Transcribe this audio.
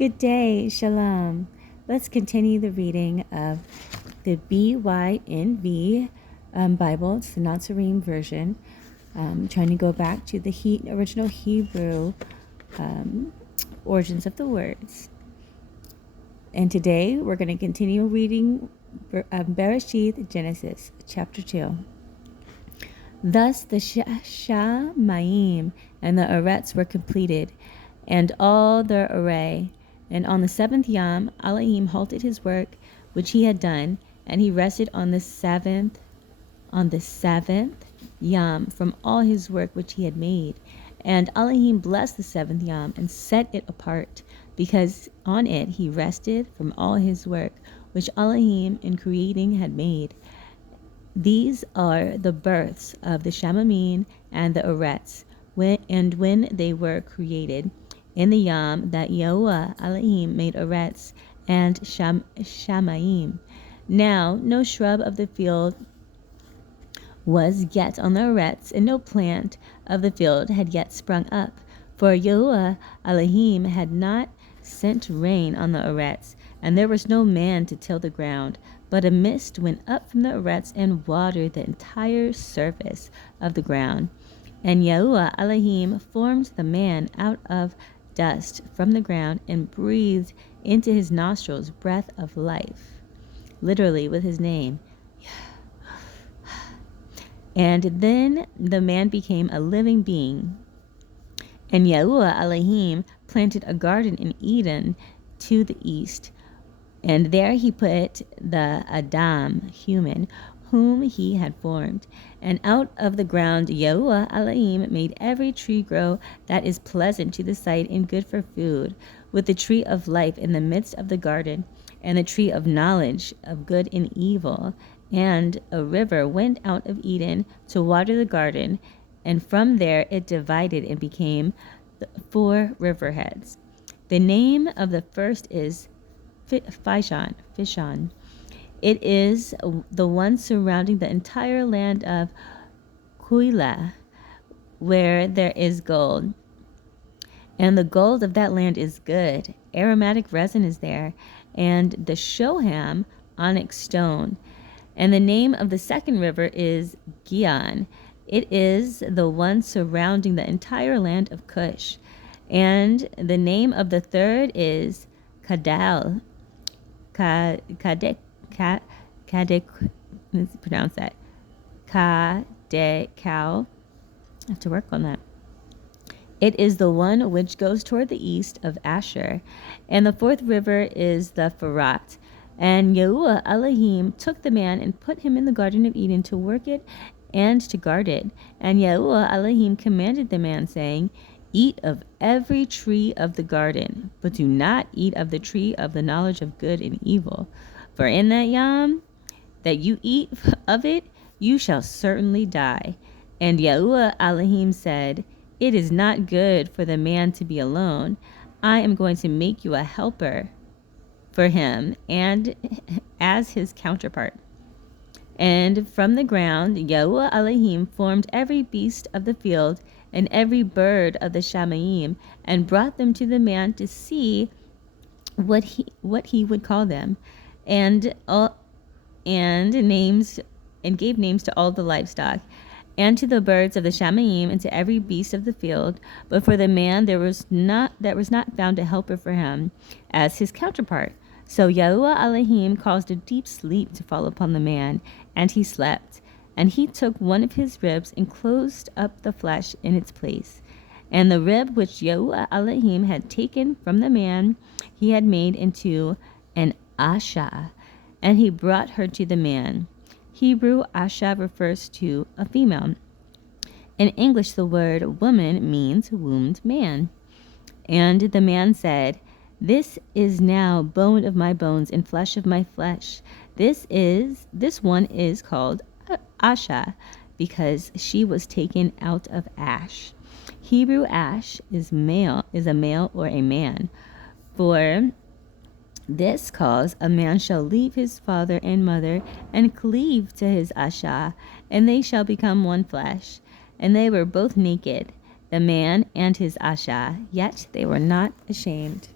Good day, Shalom. Let's continue the reading of the BYNV Bible. It's the Nazarene version. Trying to go back to the original Hebrew origins of the words. And today we're going to continue reading BARASHITH, Genesis, chapter 2. Thus the Shamayim and the Arets were completed, and all their array. And on the seventh Yom, Elohim halted his work which he had done, and he rested on the seventh Yom from all his work which he had made. And Elohim blessed the seventh Yom and set it apart, because on it he rested from all his work which Elohim in creating had made. These are the births of the Shamayim and the Arets, when they were created. In the Yom that Yahuwah Elohim made Arets and Shamayim. Now no shrub of the field was yet on the Arets, and no plant of the field had yet sprung up, for Yahuwah Elohim had not sent rain on the Arets, and there was no man to till the ground. But a mist went up from the Arets and watered the entire surface of the ground. And Yahuwah Elohim formed the man out of dust from the ground and breathed into his nostrils breath of life, literally with his name. And then the man became a living being. And Yahuwah Elohim planted a garden in Eden to the east, and there he put the Adam, human, whom he had formed. And out of the ground Yahuwah Elohim made every tree grow that is pleasant to the sight and good for food, with the tree of life in the midst of the garden, and the tree of knowledge of good and evil. And a river went out of Eden to water the garden, and from there it divided and became 4 riverheads. The name of the first is Fishon. It is the one surrounding the entire land of Keilah, where there is gold. And the gold of that land is good. Aromatic resin is there, and the Shoham, onyx stone. And the name of the second river is Gihon. It is the one surrounding the entire land of Cush. And the name of the third is Kadal. Let's pronounce that. Kadekau. I have to work on that. It is the one which goes toward the east of Asher. And the fourth river is the Pharat. And Yahuwah Elohim took the man and put him in the Garden of Eden to work it and to guard it. And Yahuwah Elohim commanded the man, saying, Eat of every tree of the garden, but do not eat of the tree of the knowledge of good and evil. For in that Yom that you eat of it, you shall certainly die. And Yahuwah Elohim said, It is not good for the man to be alone. I am going to make you a helper for him, and as his counterpart. And from the ground Yahuwah Elohim formed every beast of the field and every bird of the Shamayim, and brought them to the man to see what he would call them, and gave names to all the livestock, and to the birds of the Shamayim, and to every beast of the field. But for the man there was not found a helper for him as his counterpart. So Yahuwah Elohim caused a deep sleep to fall upon the man, and he slept. And he took one of his ribs and closed up the flesh in its place. And the rib which Yahuwah Elohim had taken from the man he had made into an Asha, and he brought her to the man. Hebrew Asha refers to a female. In English, the word woman means wombed man. And the man said, This is now bone of my bones and flesh of my flesh. This one is called Asha, because she was taken out of Ash. Hebrew Ash is a male or a man. For this cause a man shall leave his father and mother and cleave to his Asha, and they shall become one flesh. And they were both naked, the man and his Asha, yet they were not ashamed.